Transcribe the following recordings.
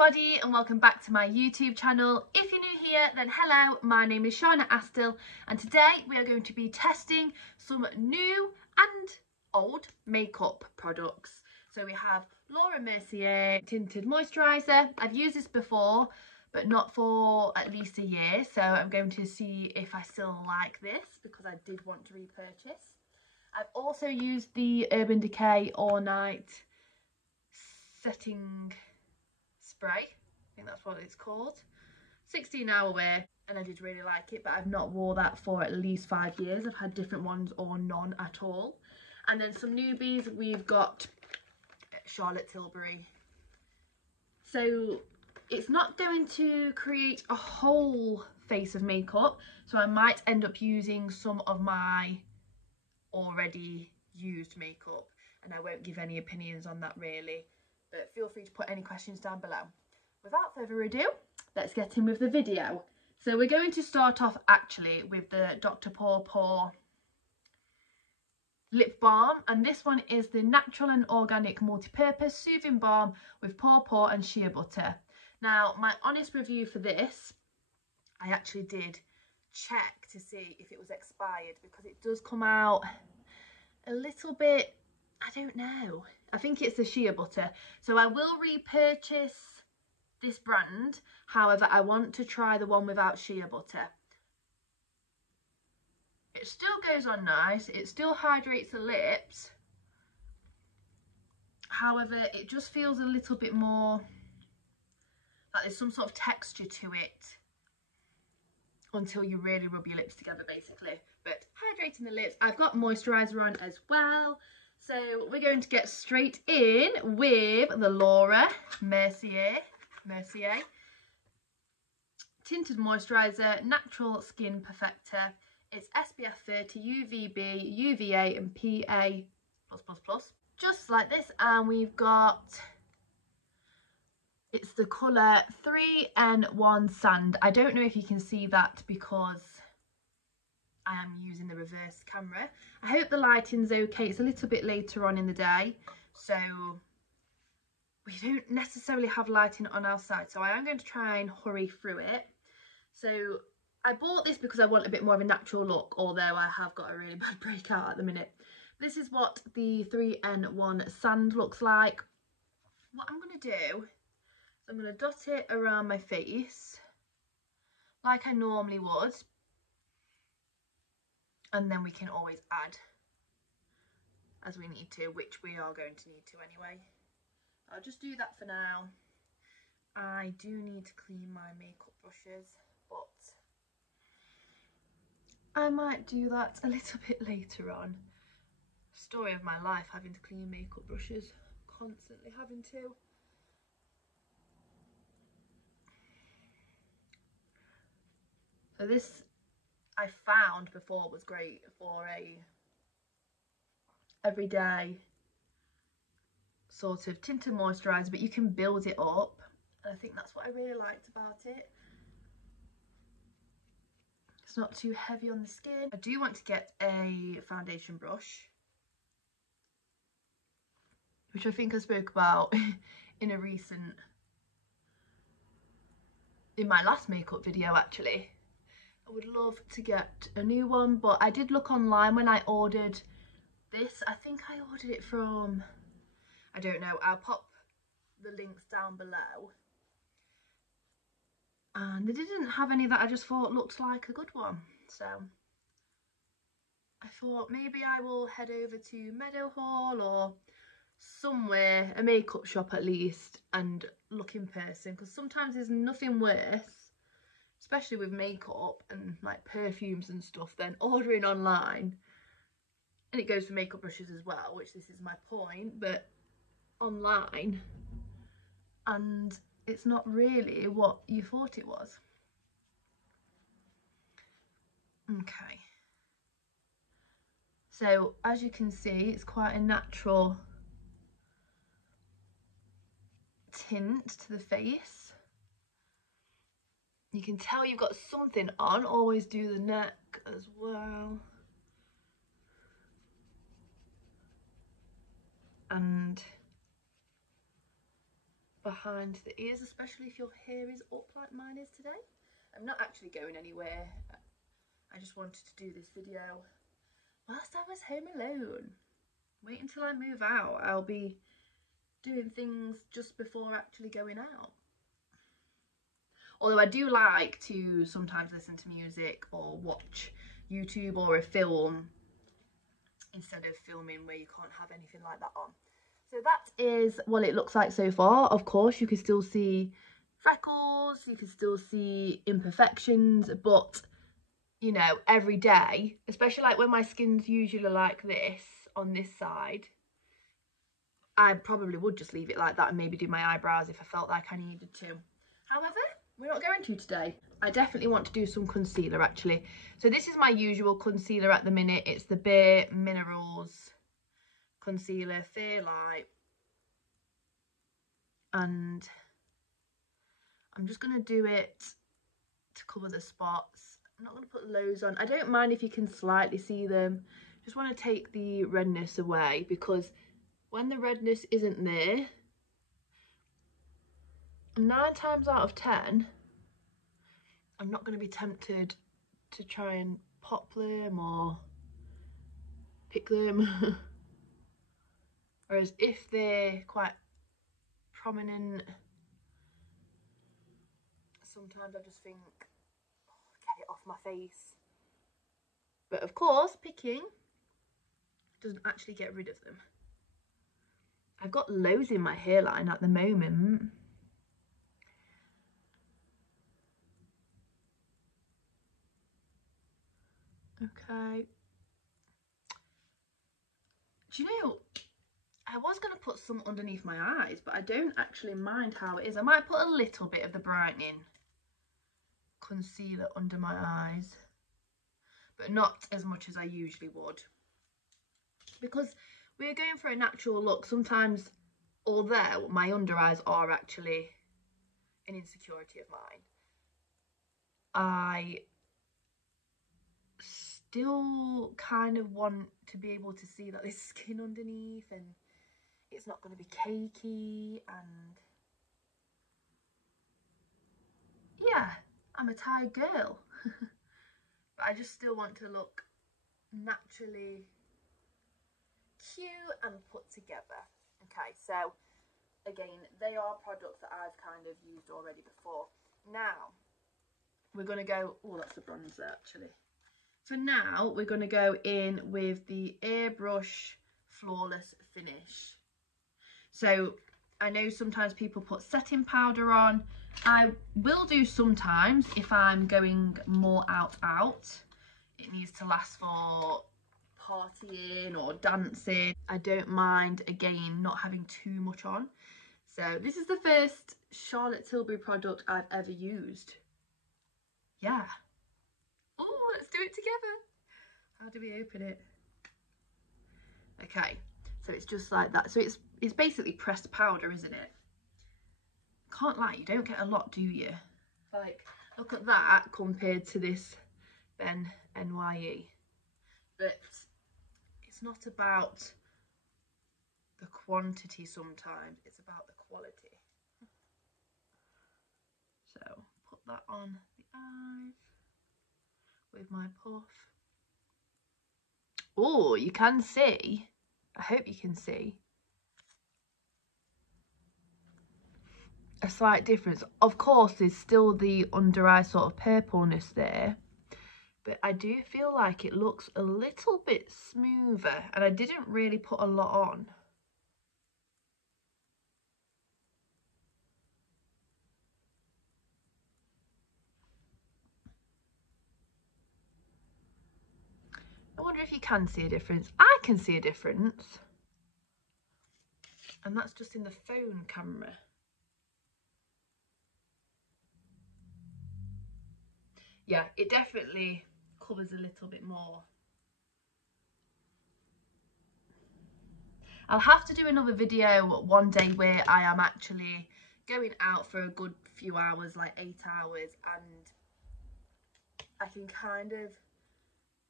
everybody and welcome back to my YouTube channel. If you're new here, then hello, my name is Shahna and today we are going to be testing some new and old makeup products. So we have Laura Mercier Tinted Moisturiser. I've used this before but not for at least a year, so I'm going to see if I still like this because I did want to repurchase. I've also used the Urban Decay All Night Setting Spray, I think that's what it's called, 16-hour wear, and I did really like it, but I've not wore that for at least 5 years. I've had different ones or none at all. And then some newbies, we've got Charlotte Tilbury. So it's not going to create a whole face of makeup, so I might end up using some of my already used makeup, and I won't give any opinions on that really, but feel free to put any questions down below. Without further ado, let's get in with the video. So we're going to start off actually with the Dr. Paw Paw lip balm, and this one is the natural and organic multi-purpose soothing balm with paw paw and shea butter. Now my honest review for this, I actually did check to see if it was expired because it does come out a little bit, I don't know, I think it's the shea butter, so I will repurchase this brand. However, I want to try the one without shea butter. It still goes on nice, it still hydrates the lips, however it just feels a little bit more like there's some sort of texture to it until you really rub your lips together basically. But hydrating the lips, I've got moisturiser on as well, so we're going to get straight in with the Laura Mercier Tinted Moisturiser Natural Skin Perfector. It's SPF 30, UVB, UVA and PA+++. Just like this, and we've got, it's the colour 3N1 Sand. I don't know if you can see that because I am using the reverse camera. I hope the lighting's okay. It's a little bit later on in the day, so we don't necessarily have lighting on our side, so I am going to try and hurry through it. So I bought this because I want a bit more of a natural look, although I have got a really bad breakout at the minute. This is what the 3N1 Sand looks like. What I'm going to do is I'm going to dot it around my face like I normally would, and then we can always add as we need to, which we are going to need to anyway. I'll just do that for now. I do need to clean my makeup brushes, but I might do that a little bit later on. Story of my life, having to clean makeup brushes, constantly having to. So this I found before was great for a everyday sort of tinted moisturiser, but you can build it up, and I think that's what I really liked about it. It's not too heavy on the skin. I do want to get a foundation brush, which I think I spoke about in my last makeup video actually. I would love to get a new one, but I did look online when I ordered this. I think I ordered it from, I don't know, I'll pop the links down below. And they didn't have any that I just thought looked like a good one. So I thought maybe I will head over to Meadowhall or somewhere, a makeup shop at least, and look in person, because sometimes there's nothing worse, especially with makeup and like perfumes and stuff, than ordering online. And it goes for makeup brushes as well, which this is my point, but online and it's not really what you thought it was. Okay, so as you can see, it's quite a natural tint to the face. You can tell you've got something on. Always do the neck as well. And behind the ears, especially if your hair is up like mine is today. I'm not actually going anywhere. I just wanted to do this video whilst I was home alone. Wait until I move out. I'll be doing things just before actually going out. Although I do like to sometimes listen to music or watch YouTube or a film instead of filming where you can't have anything like that on. So that is what it looks like so far. Of course, you can still see freckles, you can still see imperfections, but you know, every day, especially like when my skin's usually like this on this side, I probably would just leave it like that and maybe do my eyebrows if I felt like I needed to. However, we're not going to today. I definitely want to do some concealer actually. So this is my usual concealer at the minute. It's the Bare Minerals concealer, Fair Light. And I'm just going to do it to cover the spots. I'm not going to put loads on. I don't mind if you can slightly see them. Just want to take the redness away, because when the redness isn't there, 9 times out of 10, I'm not going to be tempted to try and pop them or pick them. Whereas if they're quite prominent, sometimes I just think, oh, get it off my face. But of course, picking doesn't actually get rid of them. I've got loads in my hairline at the moment. Okay. Do you know, I was going to put some underneath my eyes, but I don't actually mind how it is. I might put a little bit of the brightening concealer under my eyes, but not as much as I usually would. Because we're going for a natural look. Sometimes, although my under eyes are actually an insecurity of mine, I still kind of want to be able to see that there's skin underneath and it's not going to be cakey, and yeah, I'm a tired girl. But I just still want to look naturally cute and put together. Okay, so again, they are products that I've kind of used already before. Now we're going to go, oh, that's the bronzer actually. So now we're going to go in with the Airbrush Flawless Finish. So I know sometimes people put setting powder on. I will do sometimes if I'm going more out. It needs to last for partying or dancing. I don't mind, again, not having too much on. So this is the first Charlotte Tilbury product I've ever used. Yeah. Oh, let's do it together. How do we open it? Okay, so it's just like that. So it's basically pressed powder, isn't it? Can't lie, you don't get a lot, do you? Like, look at that compared to this Ben NYE. But it's not about the quantity sometimes, it's about the quality. So put that on the eyes with my puff. Oh, you can see, I hope you can see, a slight difference. Of course, there's still the under eye sort of purpleness there, but I do feel like it looks a little bit smoother, and I didn't really put a lot on. I wonder if you can see a difference. I can see a difference, and that's just in the phone camera. Yeah, it definitely covers a little bit more. I'll have to do another video one day where I am actually going out for a good few hours, like 8 hours, and I can kind of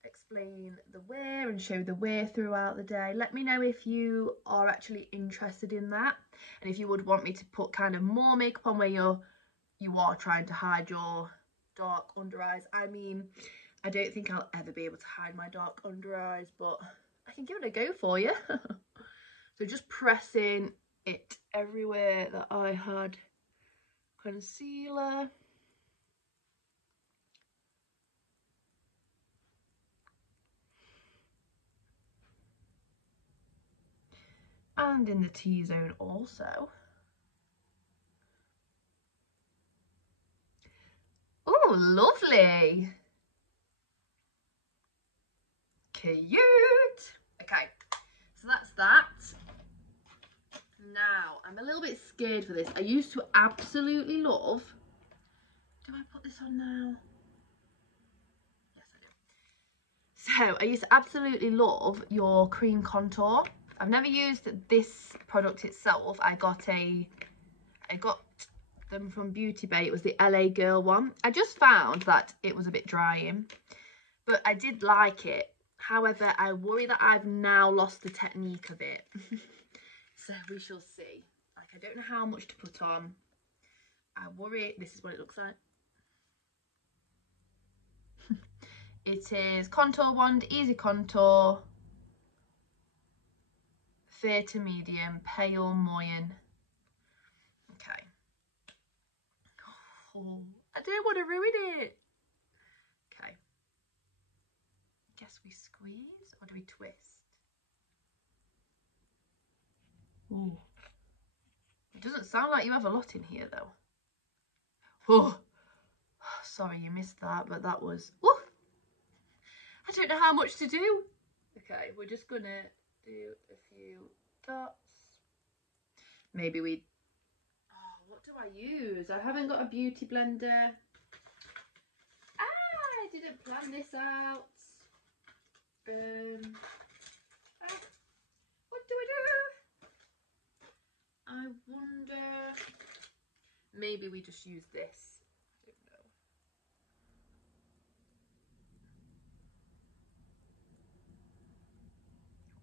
explain the wear and show the wear throughout the day. Let me know if you are actually interested in that, and if you would want me to put kind of more makeup on where you are trying to hide your dark under eyes. I mean, I don't think I'll ever be able to hide my dark under eyes, but I can give it a go for you. So just pressing it everywhere that I had concealer. And in the T-zone also. Oh, lovely. Cute. Okay, so that's that. Now, I'm a little bit scared for this. I used to absolutely love... Do I put this on now? Yes, I do. So, I used to absolutely love your cream contour. I've never used this product itself. I got them from Beauty Bay. It was the LA Girl one. I just found that it was a bit drying, but I did like it. However, I worry that I've now lost the technique of it. So we shall see. Like, I don't know how much to put on. I worry. This is what it looks like. It is Contour Wand, Easy Contour, Fair to Medium, Pale Moyen. Okay. Oh, I don't want to ruin it. Okay. Guess we squeeze, or do we twist? Ooh. It doesn't sound like you have a lot in here though. Oh, sorry you missed that, but that was... Ooh. I don't know how much to do. Okay, we're just gonna do a few dots. Maybe we... Oh, what do I use? I haven't got a beauty blender. I didn't plan this out. What do? I wonder... Maybe we just use this. I don't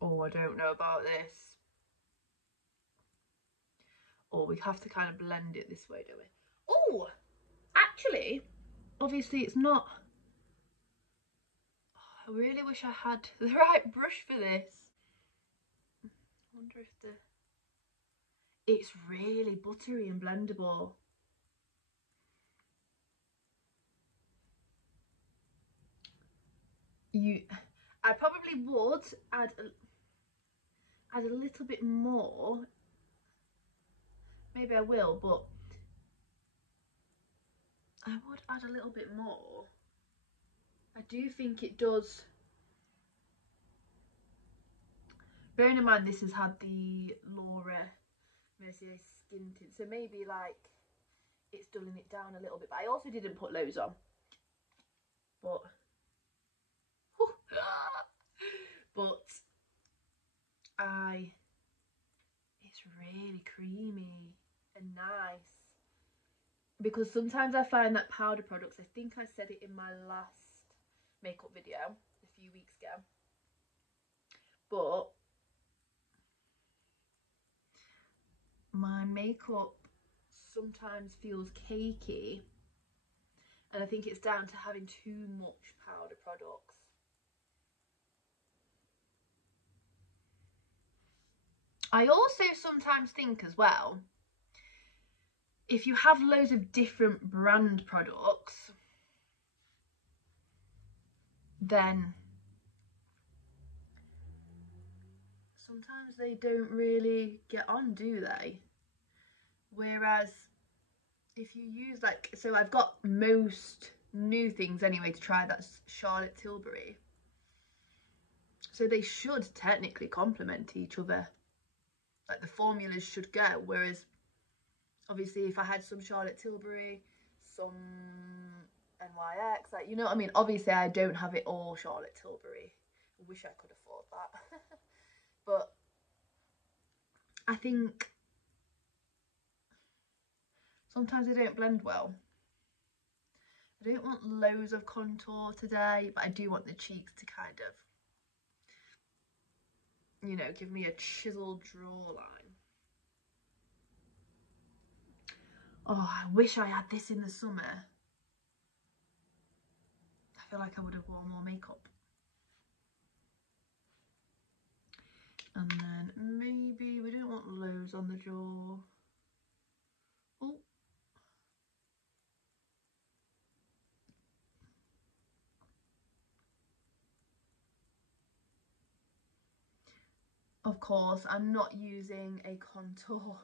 know. Oh, I don't know about this. Or we have to kind of blend it this way, don't we? Oh, actually, obviously it's not... Oh, I really wish I had the right brush for this. I wonder if the... It's really buttery and blendable. I probably would add a little bit more. Maybe I will, but I would add a little bit more. I do think it does. Bearing in mind this has had the Laura Mercier skin tint, so maybe like it's dulling it down a little bit. But I also didn't put loads on. But it's really creamy and nice. Because sometimes I find that powder products, I think I said it in my last makeup video a few weeks ago, but my makeup sometimes feels cakey, and I think it's down to having too much powder products. I also sometimes think as well, if you have loads of different brand products, then sometimes they don't really get on, do they? Whereas if you use like, so I've got most new things anyway to try, that's Charlotte Tilbury. So they should technically complement each other. Like the formulas should go, whereas obviously if I had some Charlotte Tilbury, some NYX, like, you know what I mean? Obviously I don't have it all Charlotte Tilbury. I wish I could afford that. But I think sometimes they don't blend well. I I don't want loads of contour today, but I do want the cheeks to kind of, you know, give me a chiseled jawline. Oh, I wish I had this in the summer. I feel like I would have worn more makeup. And then maybe we don't want loads on the jaw. Oh. Of course, I'm not using a contour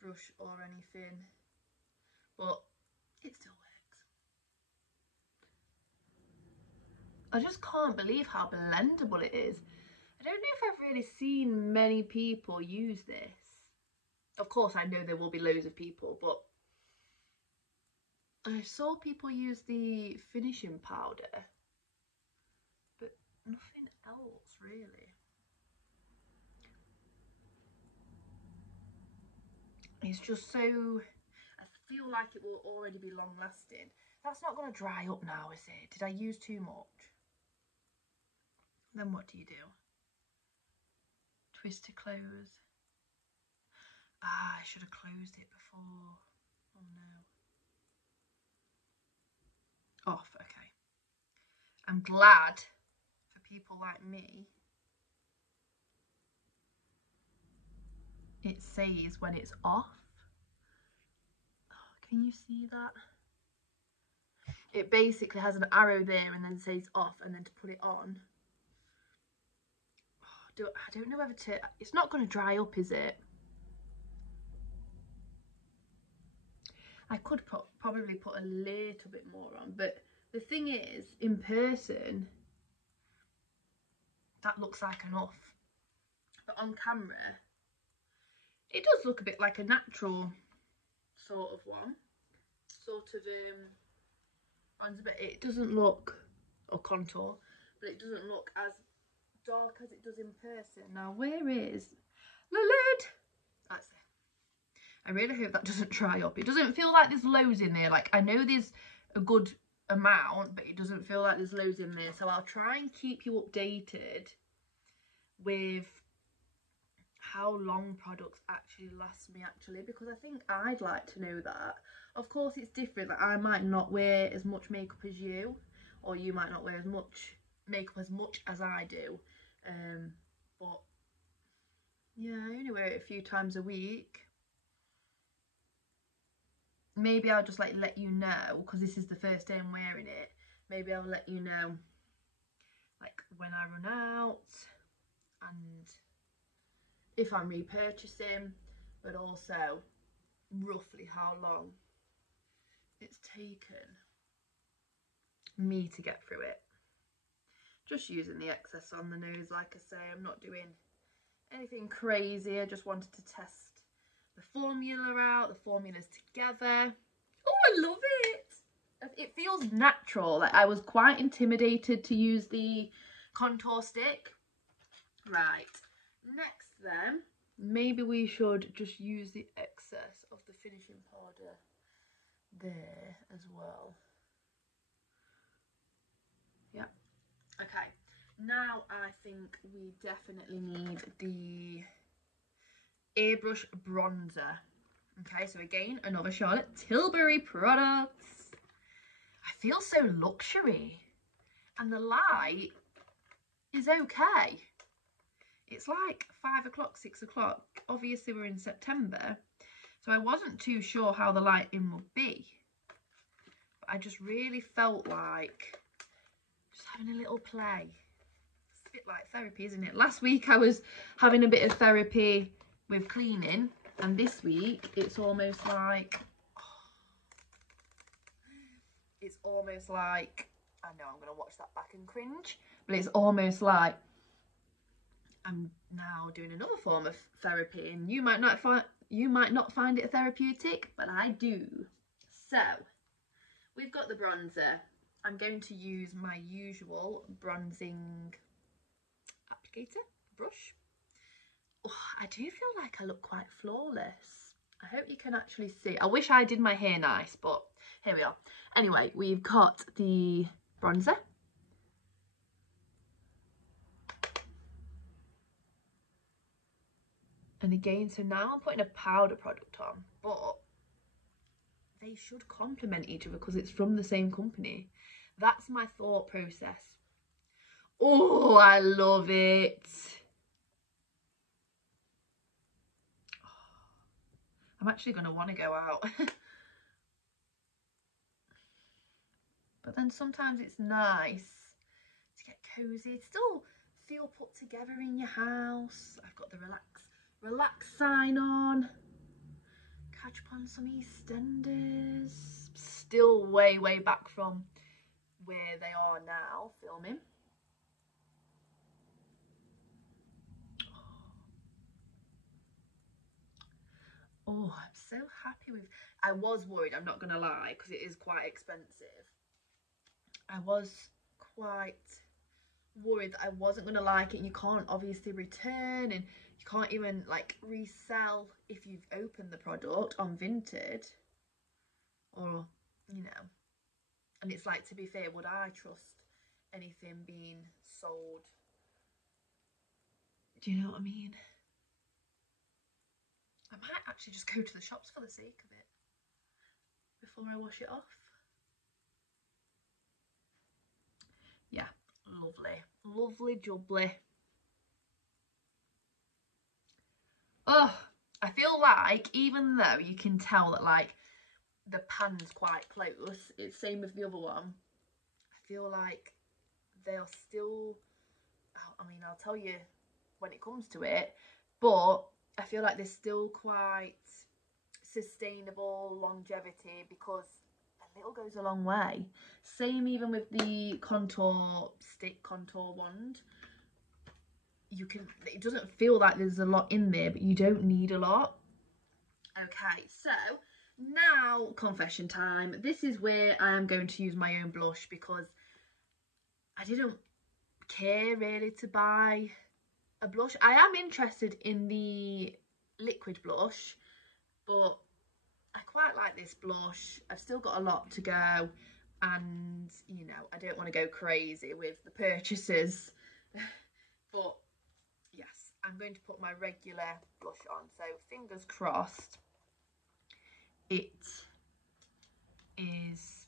brush or anything, but it still works. I just can't believe how blendable it is. I don't know if I've really seen many people use this. Of course, I know there will be loads of people, but I saw people use the finishing powder, but nothing else really. It's just so, I feel like it will already be long lasting. That's not going to dry up now, is it? Did I use too much? Then what do you do? Twist to close. Ah, I should have closed it before. Oh no. Off, okay. I'm glad for people like me, it says when it's off. Oh, can you see that? It basically has an arrow there and then says off, and then to put it on. Oh, I don't know whether to, it's not going to dry up, is it? I could probably put a little bit more on, but the thing is, in person, that looks like enough. But on camera, it does look a bit like a natural sort of one. Sort of, it doesn't look, or contour, but it doesn't look as dark as it does in person. Now, where is the lid? That's it. I really hope that doesn't dry up. It doesn't feel like there's loads in there. Like, I know there's a good amount, but it doesn't feel like there's loads in there. So I'll try and keep you updated with how long products actually last me because I think I'd like to know that. Of course, it's different. Like, I might not wear as much makeup as you, or you might not wear as much makeup as I do. But yeah, I only wear it a few times a week. Maybe I'll just like let you know, because this is the first day I'm wearing it. Maybe I'll let you know like when I run out and if I'm repurchasing, but also roughly how long it's taken me to get through it. Just using the excess on the nose, like I say. I'm not doing anything crazy. I just wanted to test the formula out, the formulas together. Oh, I love it. It feels natural. Like, I was quite intimidated to use the contour stick. Right, next then, maybe we should just use the excess of the finishing powder there as well. Yeah. Okay, now I think we definitely need the airbrush bronzer. Okay, so again, another Charlotte Tilbury products. I feel so luxury, and the light is okay. It's like 5 o'clock, 6 o'clock. Obviously we're in September, so I wasn't too sure how the lighting would be, but I just really felt like just having a little play. It's a bit like therapy, isn't it? Last week I was having a bit of therapy with cleaning, and this week it's almost like, I know I'm going to watch that back and cringe, but it's almost like I'm now doing another form of therapy, and you might not find it therapeutic, but I do. So we've got the bronzer. I'm going to use my usual bronzing applicator brush. Oh, I do feel like I look quite flawless. I hope you can actually see. I wish I did my hair nice, but here we are. Anyway, we've got the bronzer. And again, so now I'm putting a powder product on, but they should complement each other because it's from the same company. That's my thought process. Oh, I love it. I'm actually going to want to go out. But then sometimes it's nice to get cozy, still feel put together in your house. I've got the relax sign on. Catch up on some EastEnders. Still way back from where they are now filming. Oh, I'm so happy with. I was worried, I'm not gonna lie, because it is quite expensive. I was quite worried that I wasn't gonna like it, and you can't obviously return, and you can't even like resell if you've opened the product on Vinted, or you know. And it's like, to be fair, would I trust anything being sold? Do you know what I mean? I might actually just go to the shops for the sake of it before I wash it off. Yeah, lovely jubbly. Oh, I feel like, even though you can tell that like the pan's quite close, it's same with the other one, I feel like they're still, I mean, I'll tell you when it comes to it, but I feel like they're still quite sustainable longevity, because a little goes a long way. Same even with the contour wand. You can, it doesn't feel like there's a lot in there, but you don't need a lot. Okay, so now confession time. This is where I am going to use my own blush, because I didn't care really to buy a blush. I am interested in the liquid blush, but I quite like this blush. I've still got a lot to go, and you know, I don't want to go crazy with the purchases. But yes, I'm going to put my regular blush on, so fingers crossed it is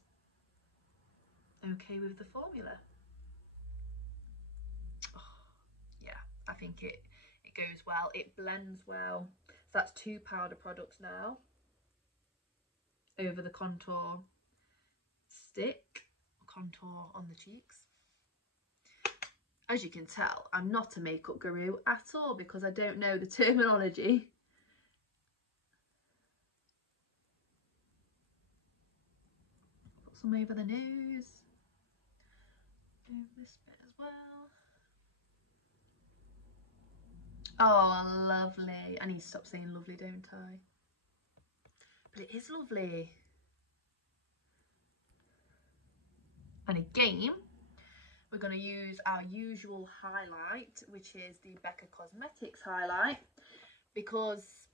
okay with the formula. Oh, yeah, I think it goes well, it blends well. So that's 2 powder products now over the contour on the cheeks. As you can tell, I'm not a makeup guru at all, because I don't know the terminology. Put some over the nose. Do this bit as well. Oh, lovely. I need to stop saying lovely, don't I? But it is lovely. And again, we're going to use our usual highlight, which is the Becca Cosmetics highlight, because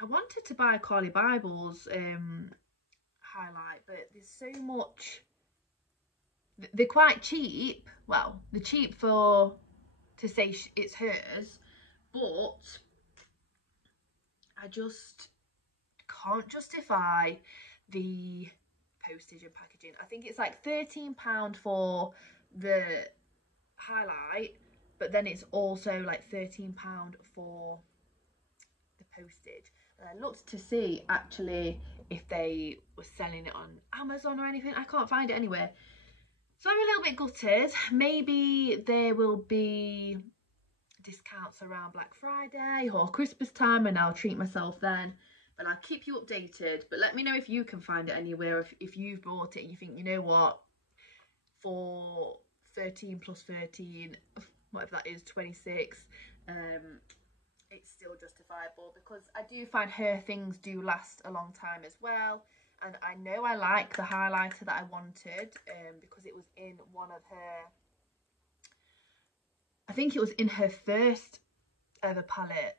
I wanted to buy Carly Bible's highlight, but there's so much. They're quite cheap. Well, they're cheap to say it's hers, but I just can't justify the postage and packaging. I think it's like £13 for the highlight, but then it's also like £13 for the postage. And I looked to see actually if they were selling it on Amazon or anything. I can't find it anywhere, so I'm a little bit gutted. Maybe there will be discounts around Black Friday or Christmas time, and I'll treat myself then. But I'll keep you updated. But let me know if you can find it anywhere, if you've bought it and you think, you know what, for 13 plus 13, whatever that is, 26, it's still justifiable, because I do find her things do last a long time as well. And I know I like the highlighter that I wanted, because it was in one of her, I think it was in her first ever palette,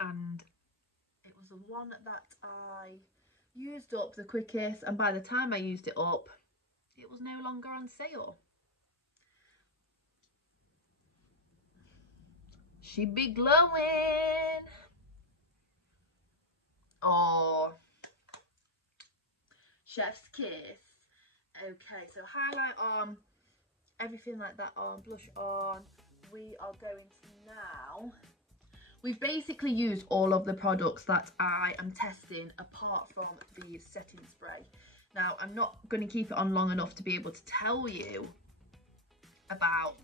and it was the one that I used up the quickest, and by the time I used it up, it was no longer on sale. She be glowing. Oh, chef's kiss. Okay, so highlight on, everything like that on, blush on. We are going to now, we've basically used all of the products that I am testing apart from the setting spray. Now, I'm not going to keep it on long enough to be able to tell you about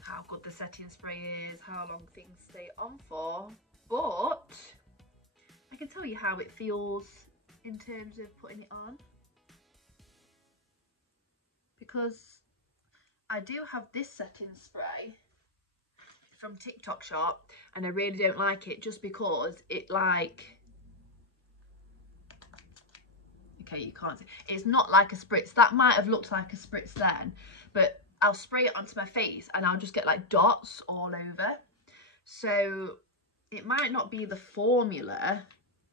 how good the setting spray is, how long things stay on for, but I can tell you how it feels in terms of putting it on. Because I do have this setting spray from TikTok shop, and I really don't like it just because it like, okay, you can't see, it's not like a spritz. That might have looked like a spritz then, but I'll spray it onto my face and I'll just get like dots all over. So it might not be the formula,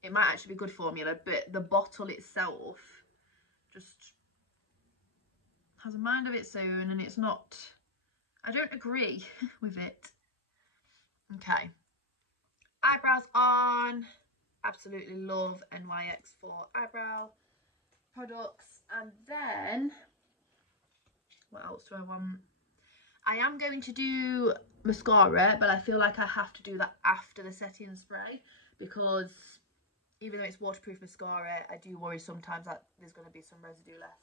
it might actually be good formula, but the bottle itself just has a mind of its own, and it's not, I don't agree with it. Okay, eyebrows on. Absolutely love NYX for eyebrow products. And then what else do I want? I am going to do mascara, but I feel like I have to do that after the setting spray, because even though it's waterproof mascara, I do worry sometimes that there's going to be some residue left.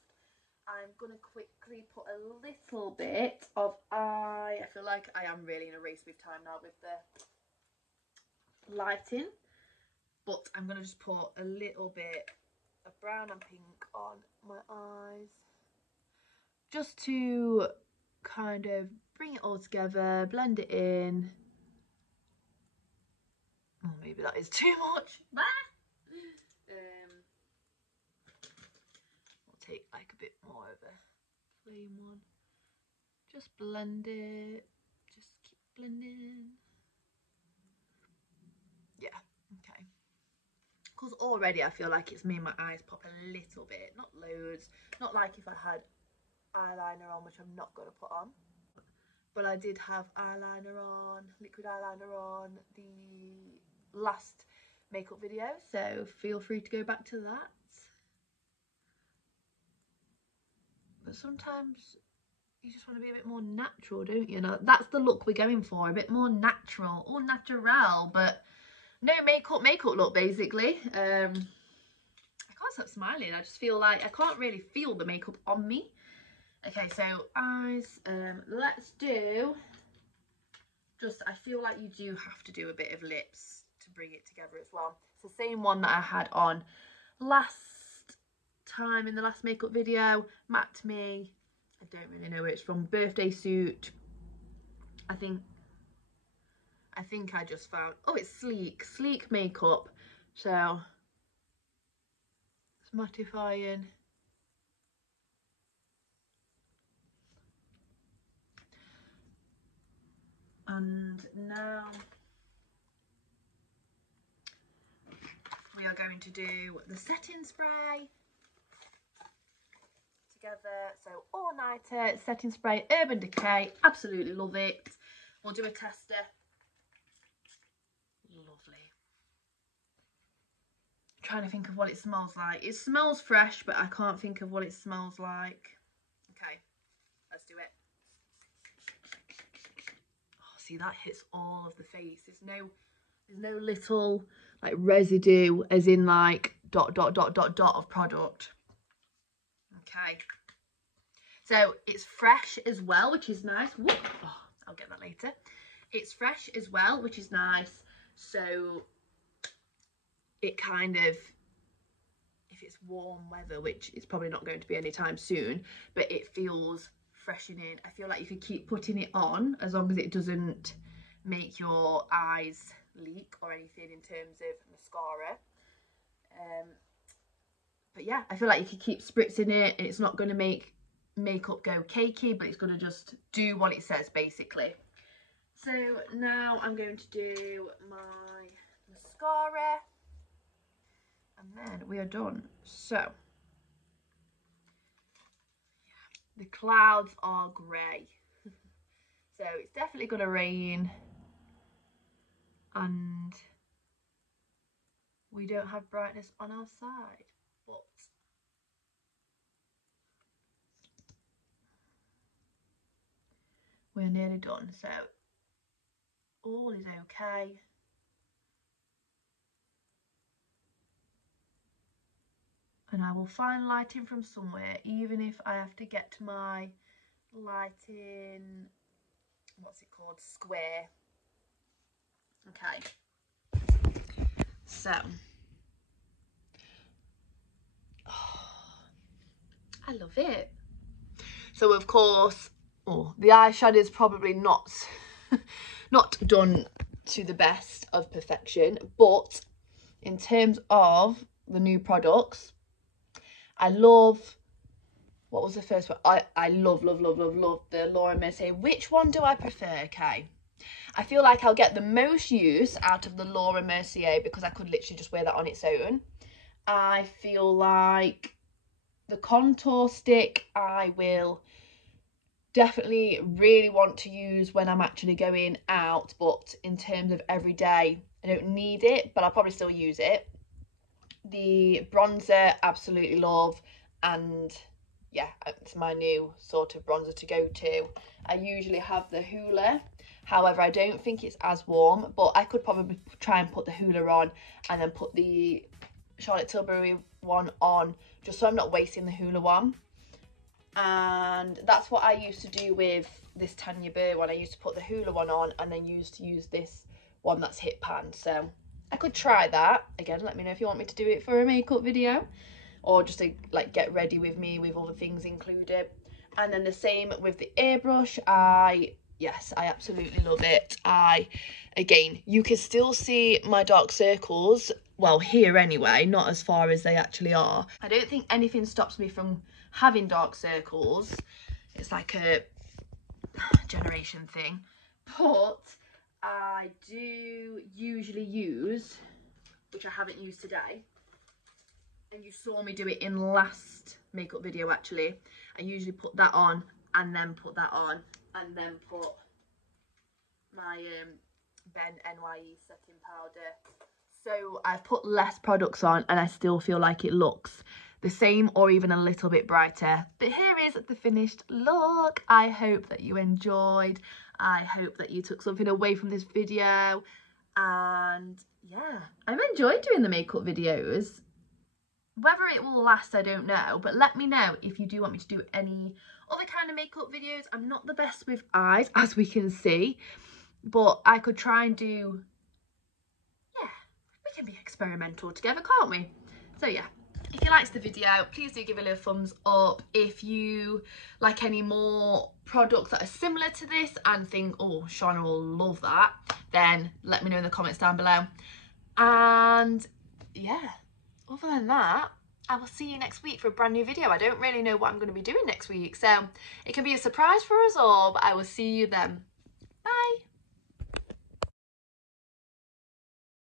I'm going to quickly put a little bit of eye. I feel like I am really in a race with time now with the lighting. But I'm going to just put a little bit of brown and pink on my eyes. Just to kind of bring it all together, blend it in. Oh, maybe that is too much. We'll take like a bit more of a plain one. Just blend it. Just keep blending. Yeah, okay. Because already I feel like it's made my eyes pop a little bit. Not loads. Not like if I had eyeliner on, which I'm not going to put on. But I did have eyeliner on, liquid eyeliner on the last makeup video, so feel free to go back to that. But sometimes you just want to be a bit more natural, don't you? Now, that's the look we're going for, a bit more natural, all natural, but no makeup look, basically. I can't stop smiling. I just feel like I can't really feel the makeup on me. Okay, so eyes, let's do, just, I feel like you do have to do a bit of lips to bring it together as well. It's the same one that I had on last time in the last makeup video, Matte Me. I don't really know where it's from, birthday suit. I think I just found, oh, it's sleek makeup. So it's mattifying. And now we are going to do the setting spray together. So all-nighter setting spray, Urban Decay, absolutely love it. We'll do a tester. Lovely. I'm trying to think of what it smells like. It smells fresh, but I can't think of what it smells like. Okay, let's do it. See, that hits all of the face. There's no little like residue, as in like dot of product. Okay, so it's fresh as well, which is nice. Whoop. Oh, I'll get that later. It's fresh as well, which is nice. So it kind of, if it's warm weather, which it's probably not going to be anytime soon, but it feels freshening. I feel like you could keep putting it on as long as it doesn't make your eyes leak or anything in terms of mascara. But yeah, I feel like you could keep spritzing it, and it's not going to make makeup go cakey, but it's going to just do what it says, basically. So now I'm going to do my mascara, and then we are done. So yeah, the clouds are grey, so it's definitely gonna rain, and we don't have brightness on our side, but we're nearly done, so all is okay. And I will find lighting from somewhere, even if I have to get to my lighting, what's it called, square. Okay, so I love it. So of course, the eyeshadow is probably not not done to the best of perfection, but in terms of the new products, I love, what was the first one? I love the Laura Mercier. Which one do I prefer, okay? I feel like I'll get the most use out of the Laura Mercier because I could literally just wear that on its own. I feel like the contour stick I will definitely really want to use when I'm actually going out, but in terms of every day, I don't need it, but I'll probably still use it. The bronzer, absolutely love, and yeah, it's my new sort of bronzer to go to. I usually have the Hoola, however I don't think it's as warm, but I could probably try and put the Hoola on and then put the Charlotte Tilbury one on, just so I'm not wasting the Hoola one. And that's what I used to do with this Tanya Burr one. I used to put the Hoola one on and then used to use this one that's hip pan. So I could try that. Again, let me know if you want me to do it for a makeup video, or just to like get ready with me with all the things included. And then the same with the airbrush. Yes, I absolutely love it. Again, you can still see my dark circles, well, here anyway, not as far as they actually are. I don't think anything stops me from having dark circles. It's like a generation thing, but I do usually use, which I haven't used today, and you saw me do it in last makeup video actually, I usually put that on and then put that on and then put my Ben NYE setting powder. So I've put less products on and I still feel like it looks the same or even a little bit brighter. But here is the finished look. I hope that you enjoyed. I hope that you took something away from this video. And yeah, I've enjoyed doing the makeup videos. Whether it will last, I don't know, but let me know if you do want me to do any other kind of makeup videos. I'm not the best with eyes, as we can see, but I could try and do, yeah, we can be experimental together, can't we? So yeah, if you liked the video, please do give it a little thumbs up. If you like any more products that are similar to this and think, oh, Shahna will love that, then let me know in the comments down below. And yeah, other than that, I will see you next week for a brand new video. I don't really know what I'm going to be doing next week, so it can be a surprise for us all, but I will see you then. Bye.